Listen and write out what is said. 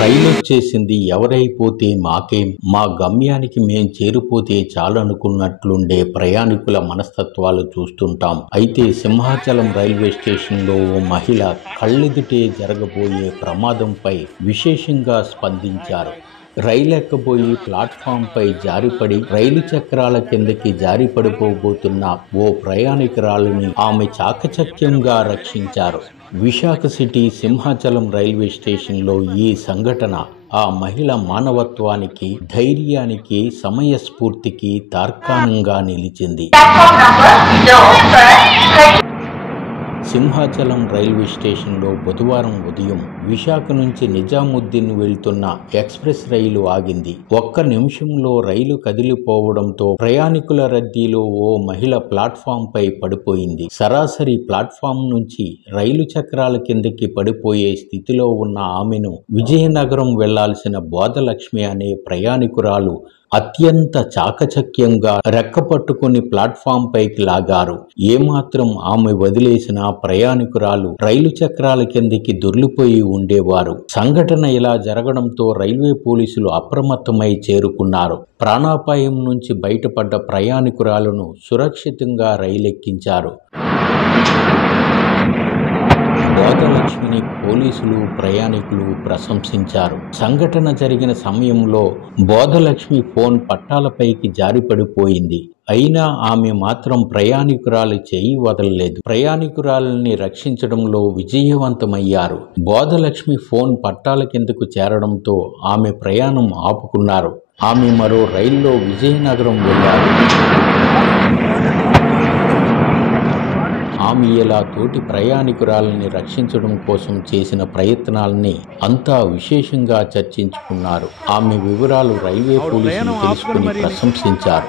రైలొచ్చేసింది, ఎవరైపోతే మాకేం, మా గమ్యానికి మేం చేరిపోతే చాలనుకున్నట్లుండే ప్రయాణికుల మనస్తత్వాలు చూస్తుంటాం. అయితే సింహాచలం రైల్వే స్టేషన్లో ఓ మహిళ కళ్ళెదుటే జరగబోయే ప్రమాదంపై విశేషంగా స్పందించారు. రైలెక్కబోయి ప్లాట్ఫాంపై జారిపడి రైలు చక్రాల కిందకి జారిపడిపోబోతున్న ఓ ప్రయాణికురాలిని ఆమె చాకచక్యంగా రక్షించారు. విశాఖ సిటీ సింహాచలం రైల్వే స్టేషన్లో ఈ సంఘటన ఆ మహిళ మానవత్వానికి, ధైర్యానికి, సమయస్ఫూర్తికి తార్కాణంగా నిలిచింది. సింహాచలం రైల్వే స్టేషన్లో బుధవారం ఉదయం విశాఖ నుంచి నిజాముద్దీన్ వెళ్తున్న ఎక్స్ప్రెస్ రైలు ఆగింది. ఒక్క నిమిషంలో రైలు కదిలిపోవడంతో ప్రయాణికుల రద్దీలో ఓ మహిళ ప్లాట్ఫాంపై పడిపోయింది. సరాసరి ప్లాట్ఫాం నుంచి రైలు చక్రాల కిందకి పడిపోయే స్థితిలో ఉన్న ఆమెను విజయనగరం వెళ్లాల్సిన బోధలక్ష్మి అనే ప్రయాణికురాలు అత్యంత చాకచక్యంగా రెక్కపట్టుకుని ప్లాట్ఫామ్ పైకి లాగారు. ఏమాత్రం ఆమె వదిలేసిన ప్రయాణికురాలు రైలు చక్రాల కిందకి దొర్లిపోయి ఉండేవారు. సంఘటన ఇలా జరగడంతో రైల్వే పోలీసులు అప్రమత్తమై చేరుకున్నారు. ప్రాణాపాయం నుంచి బయటపడ్డ ప్రయాణికురాలను సురక్షితంగా రైలెక్కించారు. బోధలక్ష్మిని పోలీసులు, ప్రయాణికులు ప్రశంసించారు. సంఘటన జరిగిన సమయంలో బోధలక్ష్మి ఫోన్ పట్టాలపైకి జారిపడిపోయింది. అయినా ఆమె మాత్రం ప్రయాణికురాలి చేయి వదలలేదు. ప్రయాణికురాలని రక్షించడంలో విజయవంతమయ్యారు. బోధలక్ష్మి ఫోన్ పట్టాల కిందకు చేరడంతో ఆమె ప్రయాణం ఆపుకున్నారు. ఆమె మరో రైల్లో విజయనగరం వెళ్లారు. ఆమె ఇలా తోటి ప్రయాణికురాలని రక్షించడం కోసం చేసిన ప్రయత్నాలని అంతా విశేషంగా చర్చించుకున్నారు. ఆమె వివరాలు రైల్వే పోలీసులు తెలుసుకుని ప్రశంసించారు.